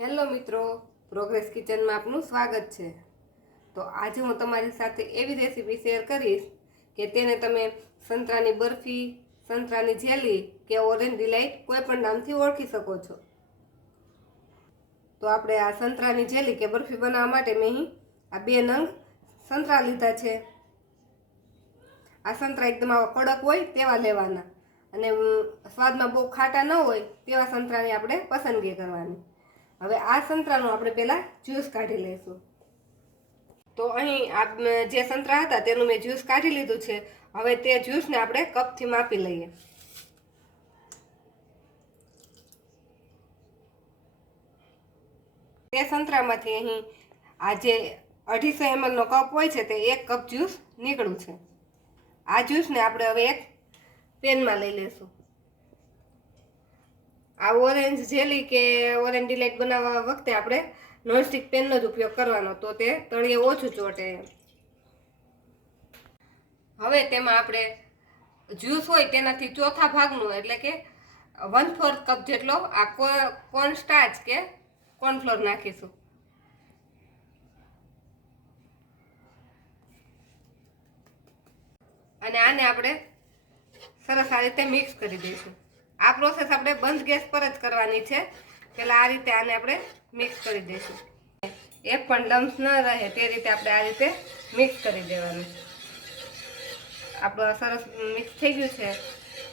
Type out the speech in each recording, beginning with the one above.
Hello મિત્રો, progress કિચનમાં આપનું સ્વાગત છે। તો આજે હું તમારી સાથે એવી રેસીપી શેર કરીશ કે તેને તમે સંતરાની બરફી, સંતરાની જેલી કે ઓરેન્જ ડિલાઇટ કોઈ પણ નામથી ઓળખી શકો છો। તો આપણે આ સંતરાની જેલી કે બરફી બનાવવા માટે મેં અહીં આ 2 નંગ સંતરા લીધા છે। આ સંતરા એકદમ આવા કડક હોય તેવા લેવાના અને સ્વાદમાં બહુ ખાટા ન હોય તેવા સંતરાની આપણે પસંદગી કરવાની। હવે આ સંતરાનું આપણે પહેલા જ્યુસ કાઢી લઈશું। તો અહીં આ જે સંતરા હતા તેનું મેં જ્યુસ કાઢી લીધું છે। હવે તે જ્યુસને આપણે કપથી માપી લઈએ। તે સંતરામાંથી અહીં આ જે 250 ml નો કપ હોય છે તે 1 કપ જ્યુસ નીકળ્યું છે। આ જ્યુસને આપણે હવે એક પેનમાં લઈ લઈશું। આ ઓરેન્જ જેલી કે ઓરેન્જ ડિલાઇટ બનાવવા વખતે આપણે નોનસ્ટિક પેનનો જ ઉપયોગ કરવાનો, તો તે તળિયે ઓછું ચોટે। હવે તેમાં આપણે જ્યુસ હોય તેનાથી ચોથા ભાગનું એટલે કે 1/4 કપ જેટલો આ કોર્ન સ્ટાર્ચ કે કોર્નફ્લોર નાખીશું। અને આને આપણે સરસ આ રીતે મિક્સ કરી દઈશું। આ પ્રોસેસ આપણે બંધ ગેસ પર જ કરવાની છે। પહેલા આ રીતે આને આપણે મિક્સ કરી દઈશું। એક પણ લમ્સ ન રહે તે રીતે આપણે આ રીતે મિક્સ કરી દેવાનું। આપણું સરસ મિક્સ થઈ ગયું છે।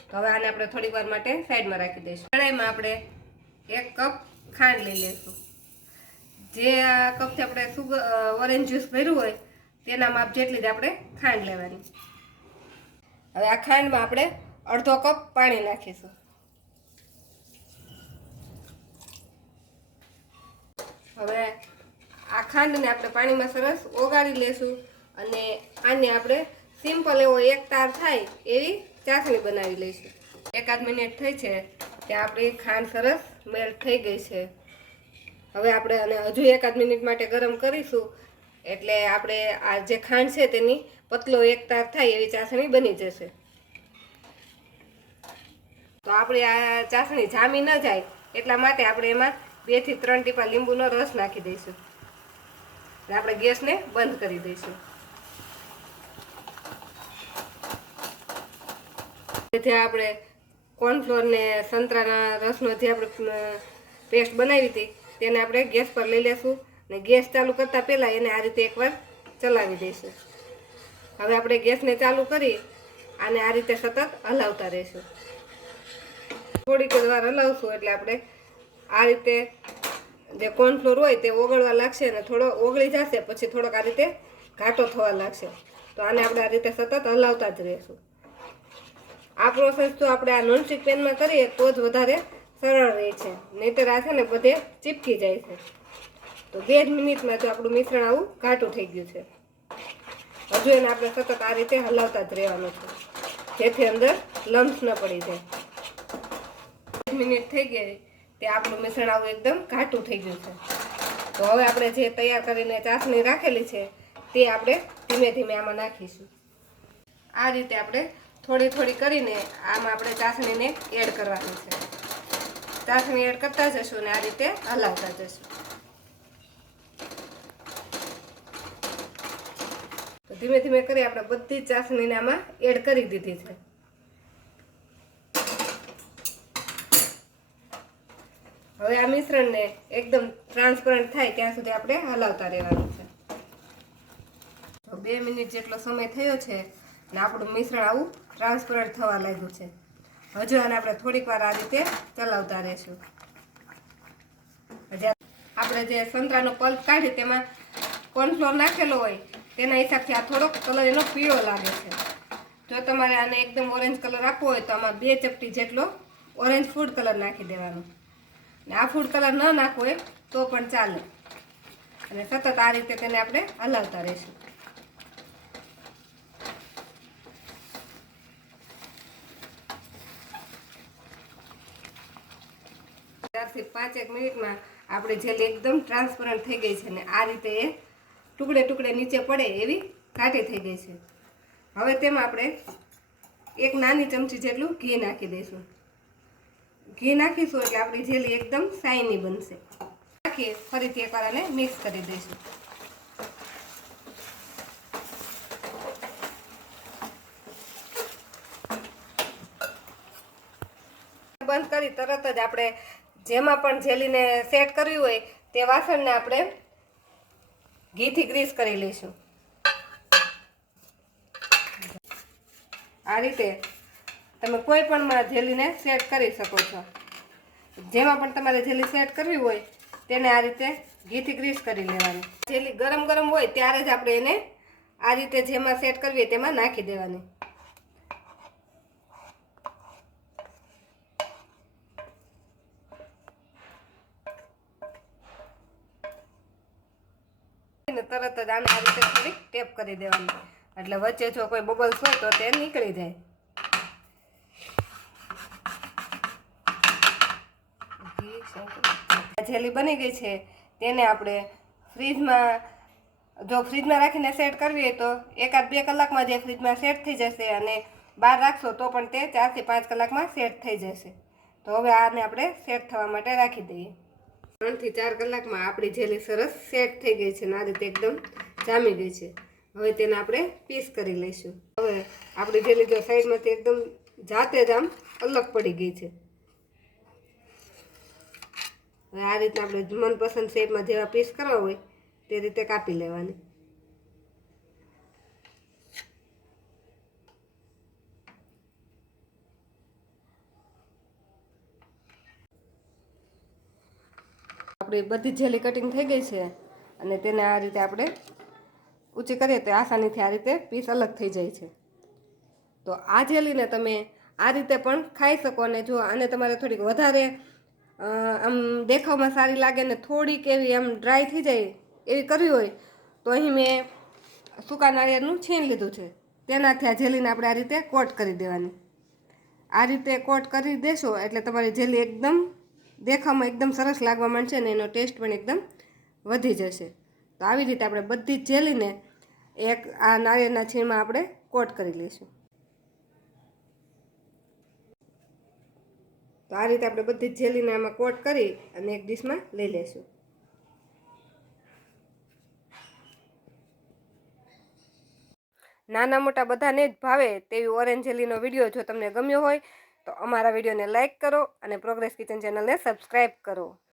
તો હવે આને આપણે થોડીક વાર માટે સાઈડમાં રાખી દઈશું। કઢાઈમાં આપણે 1 કપ ખાંડ લઈ લઈશું। જે આ કપથી આપણે ઓરેન્જ જ્યુસ ભર્યું હોય તેના માપ જેટલી જ આપણે ખાંડ લેવાની। હવે આ ખાંડમાં આપણે અડધો કપ પાણી નાખીશું। હવે આ ખાંડને આપણે પાણીમાં સરસ ઓગાળી લેશું અને આને આપણે સિમ્પલ એવો એક તાર થાય એવી ચાસણી બનાવી લઈશું। 1 મિનિટ થઈ છે કે આપણી ખાંડ સરસ મેલ્ટ થઈ ગઈ છે। હવે આપણે આને હજુ 1 મિનિટ માટે ગરમ કરીશું એટલે આપણે આ જે ખાંડ છે તેની પતલો એક તાર થાય એવી ચાસણી બની જશે। તો આપણે આ ચાસણી જામી ન જાય એટલા માટે આપણે એમાં 2 થી 3 ટીપા લીંબુનો રસ નાખી દઈશું અને આપણે ગેસને બંધ કરી દઈશું। જે આપણે કોર્નફ્લોર ને સંતરાના રસનો જે આપણે પેસ્ટ બનાવી હતી તેને આપણે ગેસ પર લઈ લેશું અને ગેસ ચાલુ કરતા પહેલા એને આ રીતે એકવાર ચલાવી દઈશું। હવે આપણે ગેસને ચાલુ કરી આને આ રીતે સતત હલાવતા રહીશું। થોડીક વાર હલાવશું એટલે આપણે આ રીતે જે કોર્નફ્લોર હોય તે ઓગળવા લાગશે અને થોડો ઓગળી જશે પછી થોડોક આ રીતે ઘાટો થવા લાગશે। તો આને આપણે આ રીતે સતત હલાવતા જ રહીશું। આ પ્રોસેસ તો આપણે આ નોનસ્ટિક પેનમાં કરીએ તો જ વધારે સરળ રહે છે, નહીંતર આ છે ને બધે ચીપકી જાય છે। તો 2 મિનિટમાં જો આપણું મિશ્રણ આવું ઘાટું થઈ ગયું છે। હજુ એને આપણે સતત આ રીતે હલાવતા જ રહેવાનું છે જેથી અંદર લમ્સ ન પડી જાય। 1 મિનિટ થઈ ગઈ તે આપણું મિશ્રણ આવું એકદમ ઘાટું થઈ ગયું છે। તો હવે આપણે જે તૈયાર કરીને ચાસણી રાખેલી છે તે આપણે ધીમે ધીમે આમાં નાખીશું। આ રીતે આપણે થોડી થોડી કરીને આમાં આપણે ચાસણીને એડ કરવાની છે। ચાસણી એડ કરતા જશું અને આ રીતે હલાવતા જશું। તો ધીમે ધીમે કરી આપણે બધી જ ચાસણીને આમાં એડ કરી દીધી છે। હવે આ મિશ્રણને એકદમ ટ્રાન્સપરન્ટ થાય ત્યાં સુધી આપણે હલાવતા રહેવાનું છે। તો 2 મિનિટ જેટલો સમય થયો છે અને આપણું મિશ્રણ આવું ટ્રાન્સપરન્ટ થવા લાગ્યું છે। હજુ આને આપણે થોડીક વાર આ રીતે ચલાવતા રહીશું। આપણે જે સંતરાનો પલ્પ કાઢી તેમાં કોર્નફ્લોર નાખેલો હોય તેના હિસાબથી આ થોડોક કલર એનો પીળો લાગે છે। જો તમારે આને એકદમ ઓરેન્જ કલર આપવો હોય તો આમાં 2 ચપટી જેટલો ઓરેન્જ ફૂડ કલર નાખી દેવાનો। અને આ ફૂડ કલર ન નાખવો હોય તો પણ ચાલે અને સતત આ રીતે તેને આપણે હલાવતા રહીશું। 4 થી 5 મિનિટમાં આપણી જેલી એકદમ ટ્રાન્સપરન્ટ થઈ ગઈ છે ને આ રીતે એ ટુકડે ટુકડે નીચે પડે એવી ઘાટી થઈ ગઈ છે। હવે તેમાં આપણે 1 નાની ચમચી જેટલું ઘી નાખી દઈશું। ઘી નાખીશું એટલે આપણી જેલી એકદમ શાઇની બનશે। નાખી ફરીથી એકવાર આને મિક્સ કરી દઈશું. બંધ કરી તરત જ આપણે જેમાં પણ જેલીને સેટ કરવી હોય તે વાસણને આપણે ઘીથી ગ્રીસ કરી લઈશું. આ રીતે તમે કોઈ પણ જેલીને સેટ કરી શકો છો. જેમાં પણ તમારે જેલી સેટ કરવી હોય તેને આ રીતે ઘીથી ગ્રીસ કરી લેવાની. જેલી ગરમ ગરમ હોય ત્યારે જ આપણે એને આ રીતે જેમાં સેટ કરવી હોય તેમાં નાખી દેવાની. તરત જ આને આ રીતે થોડી ટેપ કરી દેવાની, એટલે વચ્ચે જો કોઈ બબલ્સ હોય તો તે નીકળી જાય. જેલી બની ગઈ છે તેને આપણે ફ્રીજમાં, જો ફ્રીજમાં રાખીને સેટ કરવી હોય તો 1-2 કલાકમાં જે ફ્રીજમાં સેટ થઈ જશે, અને બહાર રાખશો તો પણ તે 4 થી 5 કલાકમાં સેટ થઈ જશે. તો હવે આને આપણે સેટ થવા માટે રાખી દઈએ. 3 થી 4 કલાકમાં આપણી જેલી સરસ સેટ થઈ ગઈ છે અને આ રીતે એકદમ જામી ગઈ છે. હવે તેને આપણે પીસ કરી લઈશું. હવે આપણી જેલી જો સાઈડમાંથી એકદમ જાતે જ આમ અલગ પડી ગઈ છે. હવે આ રીતે આપણે મનપસંદ શેપમાં જેવા પીસ કરવા હોય તે રીતે કાપી લેવાની. આપણી બધી જેલી કટિંગ થઈ ગઈ છે અને તેને આ રીતે આપણે ઊંચી કરીએ તો આસાનીથી આ રીતે પીસ અલગ થઈ જાય છે. તો આ જેલીને તમે આ રીતે પણ ખાઈ શકો. અને જો આને તમારે થોડીક વધારે આમ દેખાવમાં સારી લાગે ને થોડીક એવી આમ ડ્રાય થઈ જાય એવી કરવી હોય તો અહીં મેં સૂકા નાળિયેરનું છીણ લીધું છે, તેનાથી આ જેલીને આપણે આ રીતે કોટ કરી દેવાની. આ રીતે કોટ કરી દેશો એટલે તમારી જેલી એકદમ દેખાવમાં એકદમ સરસ લાગવા માંડશે ને એનો ટેસ્ટ પણ એકદમ વધી જશે. તો આવી રીતે આપણે બધી જ જેલીને એક આ નાળિયેરના છીણમાં આપણે કોટ કરી લઈશું. તો આ રીતે આપણે બધી જ જેલીને આમાં કોટ કરી અને એક ડીશમાં લઈ લઈશું. નાના મોટા બધાને જ ભાવે તેવી ઓરેન્જ જેલીનો વિડીયો જો તમને ગમ્યો હોય તો અમારા વિડીયોને લાઇક કરો અને પ્રોગ્રેસ કિચન ચેનલને સબસ્ક્રાઈબ કરો.